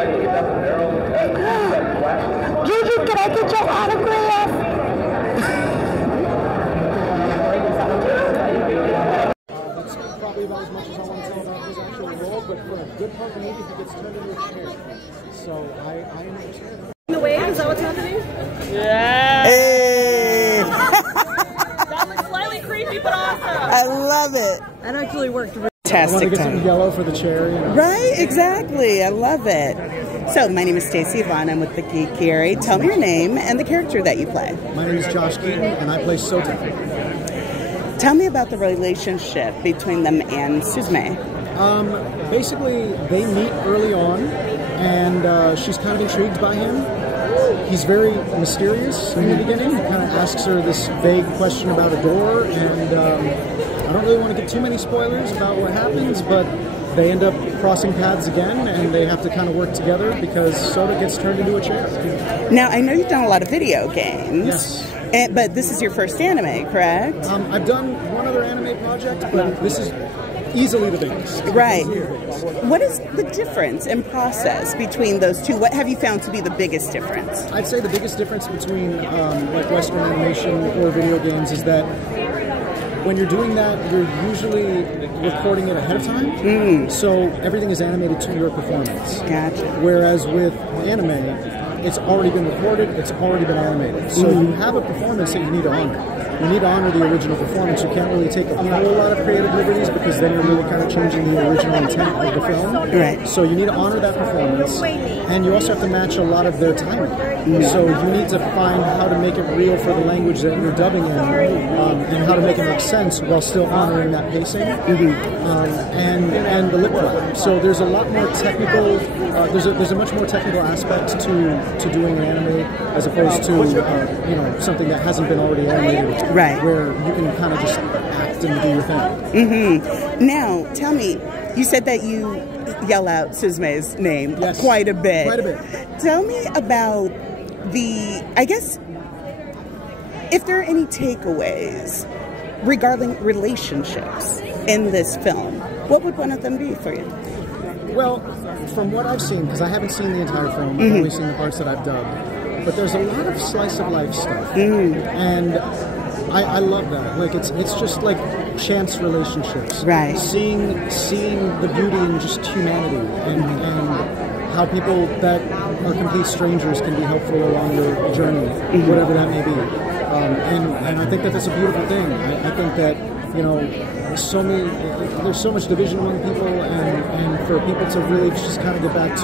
Gigi, can I get your autograph? That's probably about as much as I want to tell about his actual role, but for a good part of the movie, he gets turned into a chair. So I am a chair. In the wave, is that what's happening? Yeah. Hey. That looks slightly creepy, but awesome. I love it. That actually worked really Fantastic. Fantastic Get some yellow for the chair, you know. Right, exactly. I love it. So, my name is Stacey Yvonne. I'm with the Geeky. Tell me your name and the character that you play. My name is Josh Keaton, and I play Sota. Tell me about the relationship between them and Suzume. Basically, they meet early on, and she's kind of intrigued by him. He's very mysterious in the beginning. He kind of asks her this vague question about a door, and I don't really want to get too many spoilers about what happens, but they end up crossing paths again, and they have to kind of work together because Sota gets turned into a chair. Now, I know you've done a lot of video games. Yes. But this is your first anime, correct? I've done one other anime project, but this is easily the biggest. Right. What is the difference in process between those two? What have you found to be the biggest difference? I'd say the biggest difference between like Western animation or video games is that when you're doing that, you're usually recording it ahead of time, so everything is animated to your performance. Gotcha. Whereas with anime, it's already been recorded, it's already been animated. So you have a performance that you need to honor. You need to honor the original performance. You can't really take a whole lot of creative liberties because then you're really kind of changing the original intent of the film. Right. So you need to honor that performance, and you also have to match a lot of their timing. So you need to find how to make it real for the language that you're dubbing in, and how to make it make sense while still honoring that pacing, and the lip drop. So there's a lot more technical. There's a much more technical aspect to doing an anime as opposed to you know, something that hasn't been already animated. Right. Where you can kind of just act and do your thing. Now, tell me, you said that you yell out Suzume's name quite a bit. Quite a bit. Tell me about I guess, if there are any takeaways regarding relationships in this film, what would one of them be for you? Well, from what I've seen, because I haven't seen the entire film, I've only seen the parts that I've dubbed, but there's a lot of slice of life stuff, and I love that. Like it's just like chance relationships, right? Seeing the beauty in just humanity, and how people that are complete strangers can be helpful along their journey, whatever that may be. And I think that that's a beautiful thing. I think that, you know, there's so much division among people, and for people to really just kind of get back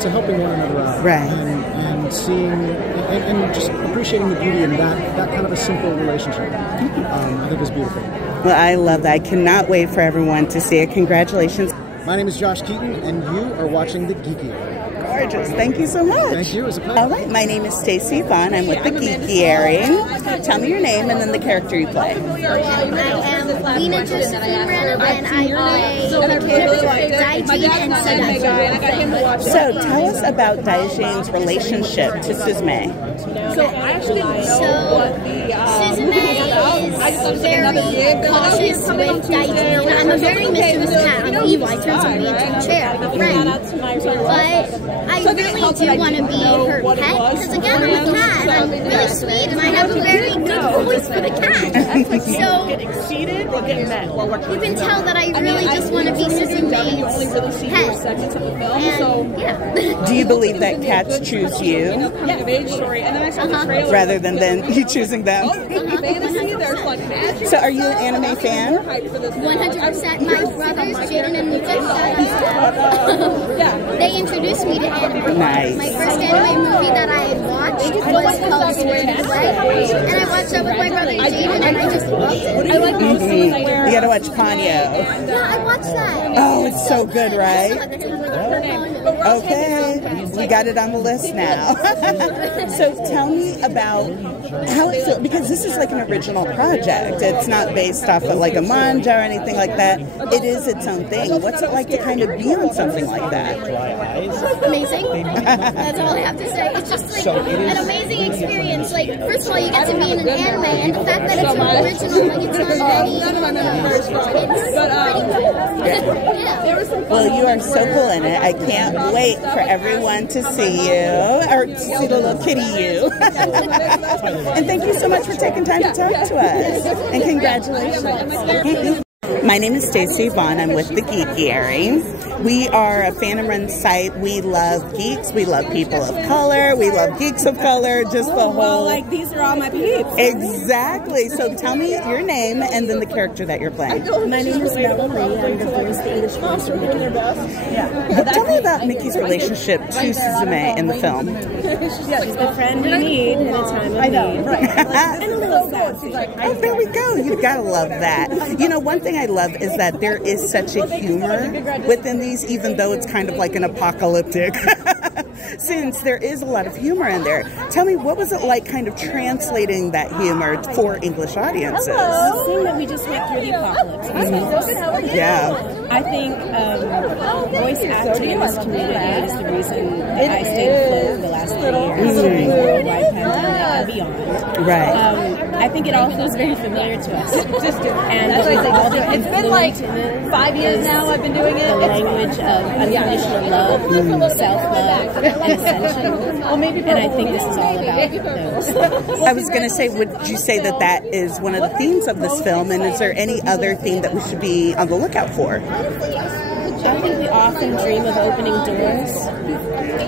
to helping one another out, right? And seeing and just appreciating the beauty in that kind of a simple relationship. I think is beautiful. Well, I love that. I cannot wait for everyone to see it. Congratulations. My name is Josh Keaton, and you are watching The Geeky. Gorgeous. Thank you so much. Thank you. It was a pleasure. All right. My name is Stacey Yvonne. I'm with the Geeky. Tell me your name and then the character you play. I am Lena Josephine Renner, and I play Daijin and Sadaji. So tell us about Daijin's relationship to Suzume. So I actually know what the Suzume is very cautious with Daijin. I'm a very mischievous cat. I'm evil. I turn somebody into a chair. Right. But I really do want to be her pet because, again, I'm a cat. I'm really sweet, and I have a very good voice for the cat. So get exceeded or get met while working. you can tell that I really just want to be Suzume's pet. And, yeah. Do you believe that cats choose you Yeah, the story, and then I saw the trailer. rather than you choosing them? Fantasy, there's like magic. So are you an anime fan? 100%. My brothers, Jaden and Lucas, they introduced me to anime. Nice. My first anime movie that I watched was called Spirited Away, and I watched that with my brother Jaden, and I just loved it. I like You gotta watch Ponyo. Yeah, I watched that. Oh, it's so good, right? Okay, we got it on the list now. So tell me about how it feels, because this is like an original project. It's not based off of like a manga or anything like that. It is its own thing. What's it like to kind of be on something like that? Amazing. That's all I have to say. It's just like an amazing experience. Like, first of all, you get to be in an anime, and the fact that it's an original, like it's not any, it's pretty cool. Yeah. Well, you are so cool in it. I can't wait for everyone to see you, or to see the little kitty you. And thank you so much for taking time to talk to us. And congratulations. My name is Stacey Vaughn. I'm with The Geekiary. We are a fan-run site. We love geeks. We love people of color. We love geeks of color. Just the whole... Well, like, these are all my peeps. Exactly. So tell me your name and then the character that you're playing. My name is Melanie. I'm the first English voice of Mickey. Yeah. Tell me about Mickey's relationship to Suzume in the film. She's the friend you need in a time of need. I know, right. And a little sassy. Oh, there we go. You've got to love that. You know, one thing I love is that there is such a humor within these, even though it's kind of like an apocalyptic since there is a lot of humor in there. Tell me, what was it like kind of translating that humor for English audiences? Seeing that we just went through the apocalypse. Yeah. I think voice acting in this community is the reason that I stayed afloat the last 3 years during the worldwide pandemic and beyond. Right. I think it all feels very familiar to us. And it's been like 5 years now I've been doing it. The language of unconditional love, self-love, and ascension. And I think this is all about those. I was going to say, would you say that that is one of the themes of this film? And is there any other theme that we should be on the lookout for? I think we often dream of opening doors,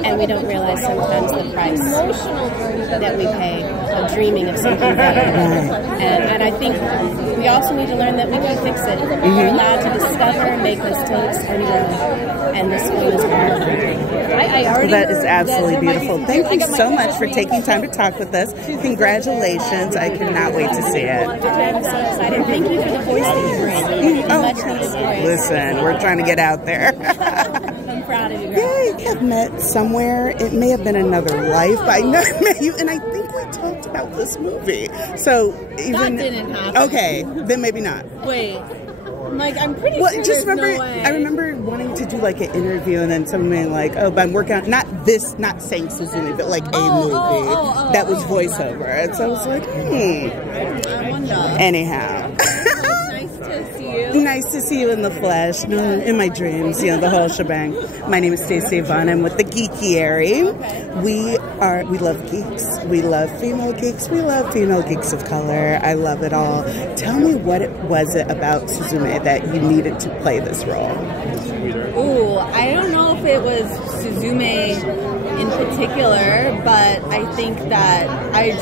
and we don't realize sometimes the price that we pay of dreaming of something better. And I think we also need to learn that we can fix it. We're allowed to discover, make mistakes, and grow. And this film is powerful. That is absolutely beautiful. Thank you so much for taking time to talk with us. Congratulations. I cannot wait to see it. I'm so excited. Thank you for the voice that you bring. Much needed voice. Listen, we're trying to get out there. I'm proud of you. Yeah, I have met somewhere. It may have been another life. I never met you, and I think we talked about this movie. So even that didn't happen. Okay, then maybe not. Wait. Like, I'm pretty well, sure just remember, no way. I remember wanting to do like an interview, and then someone being like, "Oh, but I'm working on not saying Suzume, but like a movie that was voiceover." And so I was like, I wonder. Anyhow. Nice to see you. Nice to see you in the flesh, in my dreams, you know, the whole shebang. My name is Stacey Vaughn. I'm with The Geekiary. We love geeks. We love female geeks. We love female geeks of color. I love it all. Tell me, what was it about Suzume that you needed to play this role? Ooh, I don't know if it was Suzume in particular, but I think that I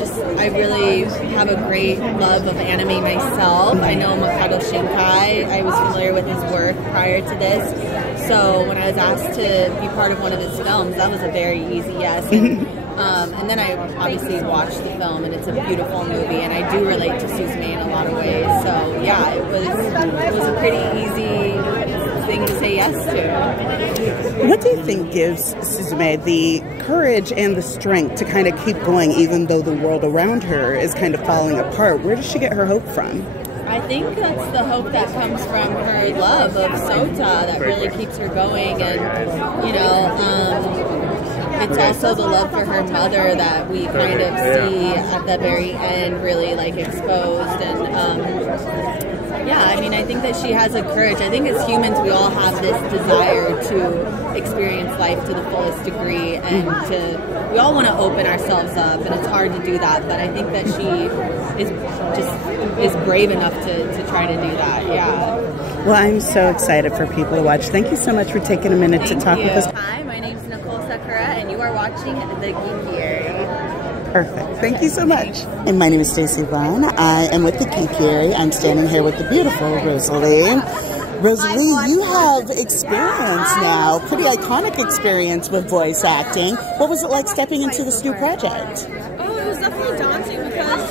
really have a great love of anime myself. I know Makoto Shinkai. I was familiar with his work prior to this, so when I was asked to be part of one of his films, that was a very easy yes. And then I obviously watched the film, and it's a beautiful movie, and I do relate to Suzume in a lot of ways. So yeah, it was a pretty easy thing to say yes to. What do you think gives Suzume the courage and the strength to kind of keep going even though the world around her is kind of falling apart? Where does she get her hope from? I think that's the hope that comes from her love of Sota that really keeps her going, and you know, it's also the love for her mother that we kind of see at the very end really like exposed. And yeah, I mean, I think that she has a courage. I think as humans we all have this desire to experience life to the fullest degree, and we all want to open ourselves up, and it's hard to do that, but I think that she is brave enough to try to do that. Yeah. Well, I'm so excited for people to watch. Thank you so much for taking a minute to talk with us. Hi, my name's Nicole Sakura, and you are watching The Geekiary. Perfect. Thank you so much. And my name is Stacey Vaughn. I am with The Geekiary. I'm standing here with the beautiful Rosalie. Rosalie, you have experience now, pretty iconic experience with voice acting. What was it like stepping into this new project? Oh, it was definitely daunting because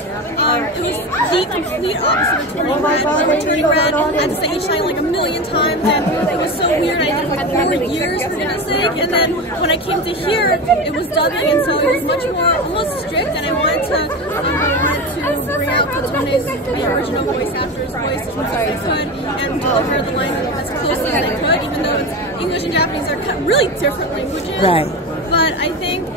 it was the complete opposite of Turning Red. They were Turning Red. I had to say each line like a million times, and it was so weird. I did it for 4 years, for goodness sake. And then when I came to here, it was dubbing, and so it was much more almost strict. And I wanted to bring out Katone's original voice actor's voice as much as I could, and deliver the line as closely as I could, even though it's English and Japanese are cut really different languages. Right. But I think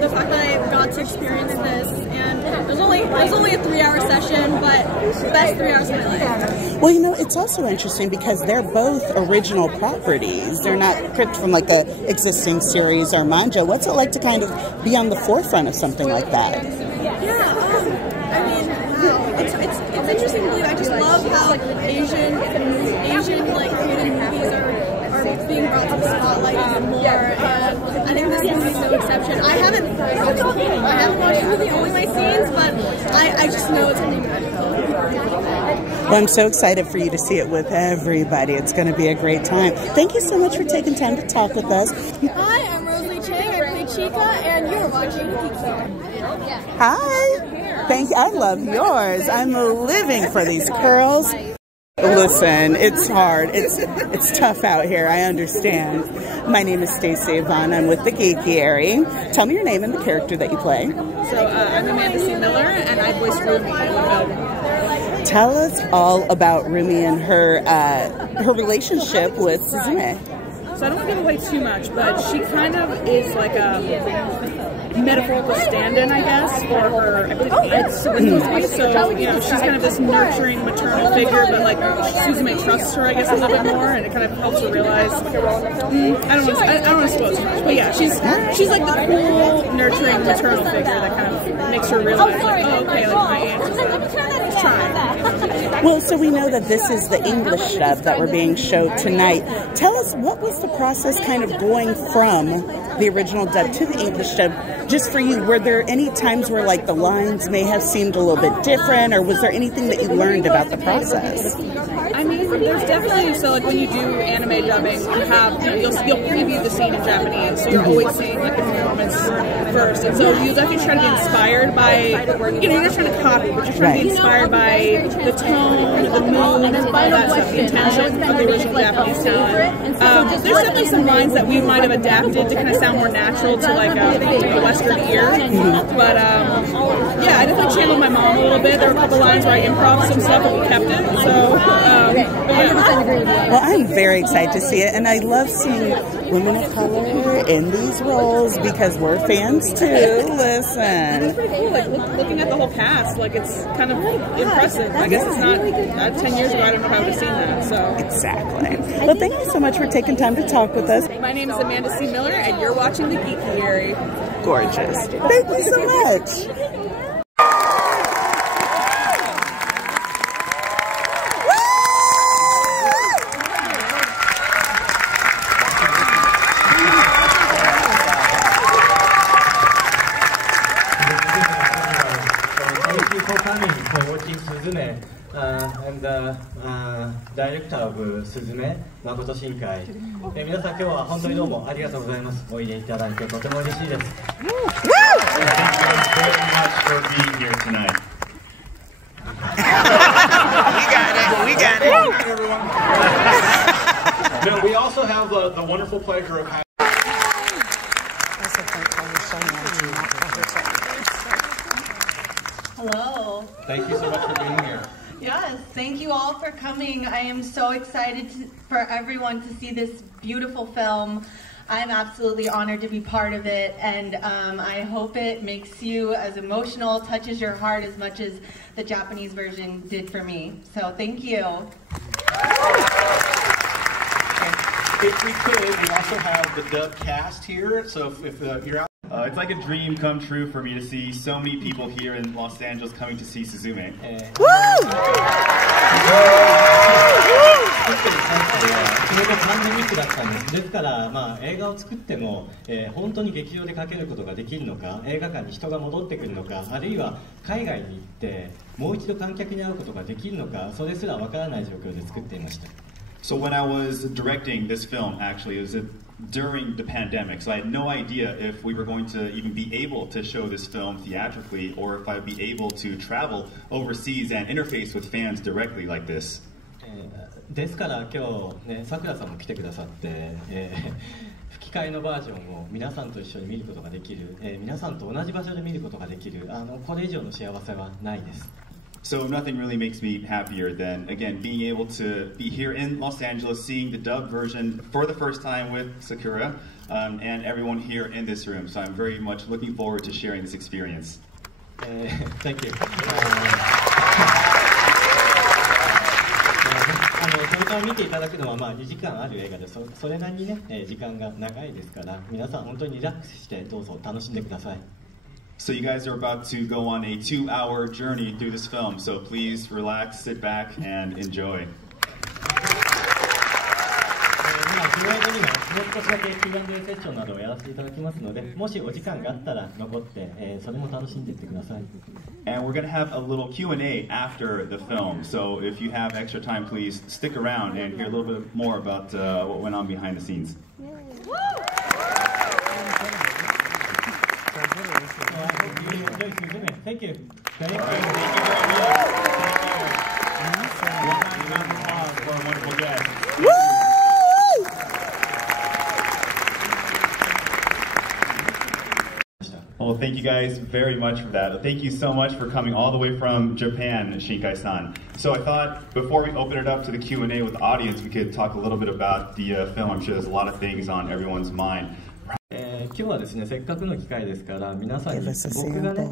the fact that I got to experience this, and it was only a 3-hour session, but the best 3 hours of my life. Well, you know, it's also interesting because they're both original properties. They're not picked from like a existing series or manga. What's it like to kind of be on the forefront of something like that? Yeah, I mean, wow. It's interesting to believe. I just love how Asian like creative movies are being brought to the spotlight even more, and I think this movie is no exception. I haven't watched the movie, only my scenes, but I just know it's going to be magical. Well, I'm so excited for you to see it with everybody. It's going to be a great time. Thank you so much for taking time to talk with us. Hi, I'm Rosalie Chang. I play Chica, and you're watching Geeky. Hi. Thank you. I love yours. I'm living for these curls. Listen, it's hard. It's tough out here. I understand. My name is Stacey Yvonne. I'm with the Geeky. Tell me your name and the character that you play. So I'm Amanda C. Miller, and I voiced Rumi in the film. Tell us all about Rumi and her relationship with Suzume. So I don't want to give away too much, but she kind of is like a metaphorical stand-in, I guess, for her. So, you know, she's kind of this nurturing maternal figure, but like Suzume trusts her, I guess, a little bit more, and it kind of helps her realize. I don't want to spoil too much, but yeah, she's like the cool, nurturing maternal figure that kind of makes her realize, like, oh, okay, like my aunt is trying. Well, so we know that this is the English dub that we're being showed tonight. Tell us, what was the process kind of going from the original dub to the English dub? Just for you, were there any times where like the lines may have seemed a little bit different, or was there anything that you learned about the process? I mean, there's definitely, so like when you do anime dubbing, you have, you know, you'll preview the scene in Japanese, so you're always seeing like the performance first, and so you definitely try to be inspired by, you know, you're not trying to copy, but you're trying to be inspired by the tone, the mood, all that stuff, the intention of the original Japanese talent. There's definitely some lines that we might have adapted to kind of sound more natural to like a Western ear, but yeah, I definitely channeled my mom a little bit. There were a couple lines where I improv some stuff and we kept it, so yeah. Well, I'm very excited to see it, and I love seeing women of color in these roles because we're fans too. Listen, it's pretty cool. Like looking at the whole cast, like it's kind of impressive. I guess it's not 10 years ago. I don't know if I would have seen that. So exactly. Well, thank you so much for taking time to talk with us. My name is Amanda C. Miller, and you're watching the Geeky. Gorgeous. Thank you so much. I'm the director of Suzume 誠深海。皆さん今日は本当にどうもありがとうございます。おいでいただいてとても嬉しいです。Thank you very much for being here tonight. We got it. Everyone. No, we also have the wonderful pleasure of having. Hello. Thank you so much for being here. Yes, thank you all for coming. I am so excited for everyone to see this beautiful film. I'm absolutely honored to be part of it, and I hope it makes you as emotional, touches your heart as much as the Japanese version did for me. So thank you. If we could, we also have the dub cast here, so if you're out. It's like a dream come true for me to see so many people here in Los Angeles coming to see Suzume. Woo! それがパンデミックだったんです。ですから、映画を作っても、本当に劇場でかけることができるのか、映画館に人が戻ってくるのか、あるいは海外に行ってもう一度観客に会うことができるのか、それすらわからない状況で作っていました。So when I was directing this film, actually, it was during the pandemic, so I had no idea if we were going to even be able to show this film theatrically, or if I'd be able to travel overseas and interface with fans directly like this. ですから今日ね、さくらさんも来てくださって、吹き替えのバージョンを皆さんと一緒に見ることができる、皆さんと同じ場所で見ることができる、これ以上の幸せはないです。So nothing really makes me happier than, again, being able to be here in Los Angeles, seeing the dubbed version for the first time with Sakura, and everyone here in this room. So I'm very much looking forward to sharing this experience. Thank you. これから見ていただくのは2時間ある映画でそれなりにね、時間が長いですから皆さん本当にリラックスしてどうぞ楽しんでください。So you guys are about to go on a 2-hour journey through this film, so please relax, sit back, and enjoy. その間にももう少しだけ Q&A セッションなどをやらせていただきますので、もしお時間があったら残って、それも楽しんでいってください。And we're going to have a little Q&A after the film, so if you have extra time, please stick around and hear a little bit more about what went on behind the scenes. Thank you. Thank you very much. For a wonderful guest. Well, thank you guys very much for that. Thank you so much for coming all the way from Japan, Shinkai-san. So I thought before we open it up to the Q&A with the audience, we could talk a little bit about the film. I'm sure there's a lot of things on everyone's mind. 今日はですね、せっかくの機会ですから皆さんに僕がね、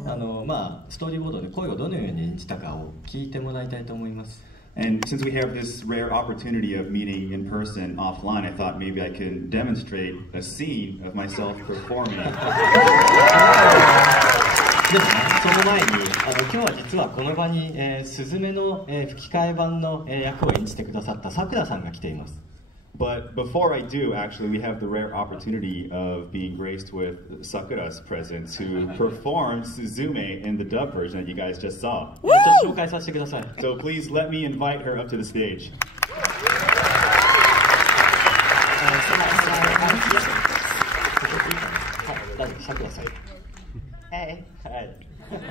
ストーリーボードで声をどのように演じたかを聞いてもらいたいと思います。And since we have this rare opportunity of meeting in person offline, I thought maybe I could demonstrate a scene of myself performing. でもね、その前に今日は実はこの場に、スズメの、吹き替え版の、役を演じてくださったさくらさんが来ています。But before I do, actually, we have the rare opportunity of being graced with Sakura's presence, who performed Suzume in the dub version that you guys just saw. So please let me invite her up to the stage. Hey. I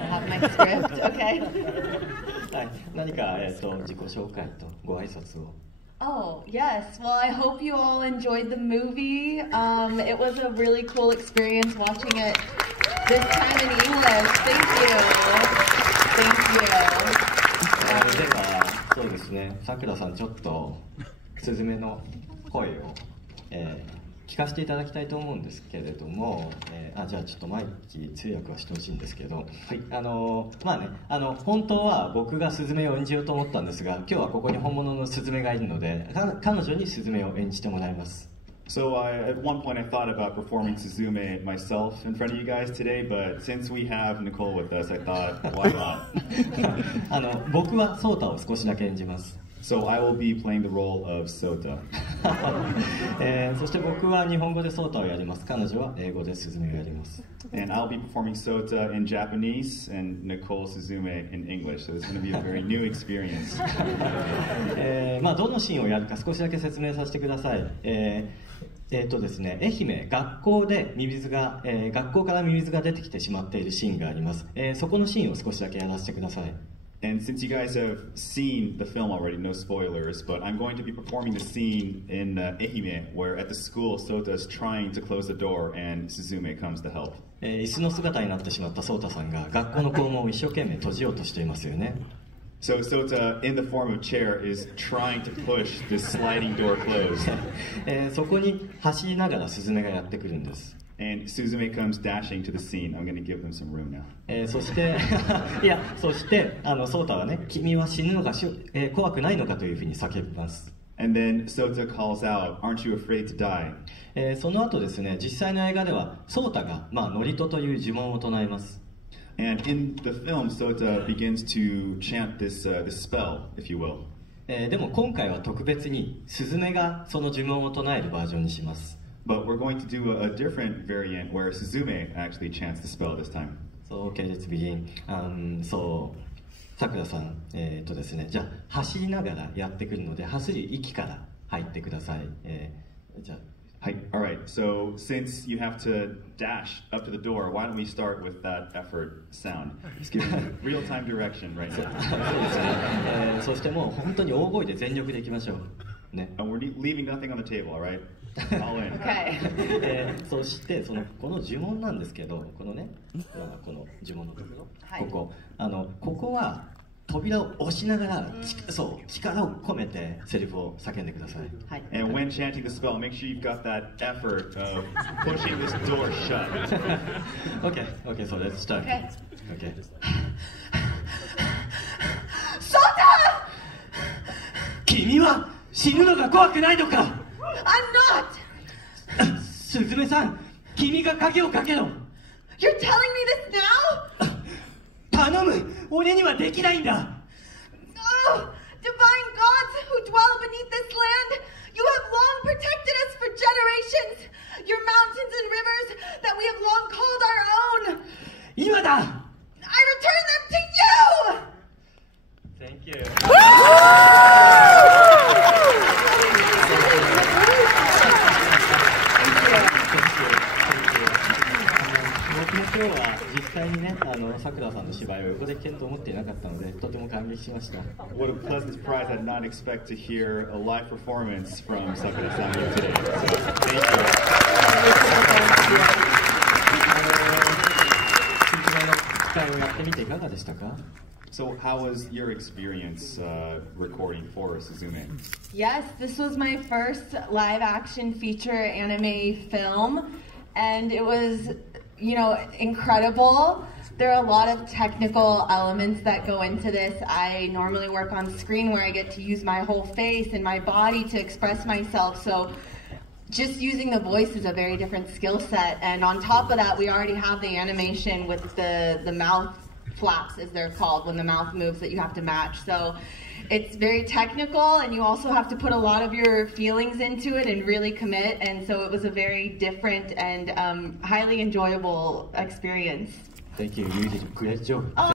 have my script, okay? 何か自己紹介とご挨拶を。Oh, yes. Well, I hope you all enjoyed the movie. It was a really cool experience watching it this time in English. Thank you. Thank you. では、そうですね、さくらさん、ちょっとスズメの声を、聞かせていただきたいと思うんですけれども、じゃあちょっとマイキ通訳はしてほしいんですけど、はい、まあね、本当は僕がスズメを演じようと思ったんですが、今日はここに本物のスズメがいるので、彼女にスズメを演じてもらいます。So at one point I thought about performing Suzume myself in front of you guys today, but since we have Nicole with us, I thought, why not? 僕はソータを少しだけ演じます。So I will be playing the role of Sota. そして僕は日本語でソータをやります。彼女は英語でスズメをやります。And I'll be performing Sota in Japanese and Nicole Suzume in English. So it's going to be a very new experience. まあどのシーンをやるか少しだけ説明させてください。ですね、愛媛、学校で学校からミミズが出てきてしまっているシーンがあります。そこのシーンを少しだけやらせてください。And since you guys have seen the film already, no spoilers, but I'm going to be performing the scene in Ehime, where at the school, Sota is trying to close the door and Suzume comes to help. 椅子の姿になってしまったソータさんが学校の校門を一生懸命閉じようとしていますよね。So Sota, in the form of chair, is trying to push this sliding door closed. そこに走りながらスズメがやってくるんです。And Suzume comes dashing to the scene. I'm going to give them some room now. そしてソータはね、君は死ぬのが怖くないのかというふうに叫びます。And then Sota calls out, "Aren't you afraid to die?" その後ですね、実際の映画ではソータがノリトという呪文を唱えます。And in the film, Sota begins to chant this spell, if you will. でも今回は特別にスズメがその呪文を唱えるバージョンにします。But we're going to do a different variant where Suzume actually chants the spell this time. So, okay, let's begin. So, さくらさん、ですね、じゃあ走りながらやってくるので、走る息から入ってください。じゃあ、はい、alright. So, since you have to dash up to the door, why don't we start with that effort sound? Just give me real-time direction right now. そうですね。そしてもう本当に大声で全力でいきましょう。ね。And we're leaving nothing on the table, alright? All in. Okay. そしてこの呪文なんですけど、このね、この呪文のところ、ここは扉を押しながら、そう、力を込めてセリフを叫んでください。はい。And when chanting the spell, make sure you've got that effort of pushing this door shut. Okay, okay, so let's start. Okay. Okay. Sota! 君は死ぬのが怖くないのか？ I'm not! すずめさん、君が鍵をかけろ。 You're telling me this now? 頼む、俺にはできないんだ。 Oh, divine gods who dwell beneath this land, you have long protected us for generations. Your mountains and rivers that we have long called our own. 今だ。 I return them to you! Thank you. 今日は実際にね、さくらさんの芝居を横で聞けると思っていなかったので、とても感激しました。What a pleasant surprise! I did not expect to hear a live performance from Sakura-san here today. So, thank you. 新芝居の機会をやってみていかがでしたか？ So, how was your experience recording for Suzume? Yes, this was my first live-action feature anime film, and it was, you know, incredible. There are a lot of technical elements that go into this. I normally work on screen where I get to use my whole face and my body to express myself, so just using the voice is a very different skill set. And on top of that, we already have the animation with the mouth flaps, as they're called, when the mouth moves that you have to match. So it's very technical, and you also have to put a lot of your feelings into it and really commit. And so it was a very different and highly enjoyable experience. Thank you. You did a great job.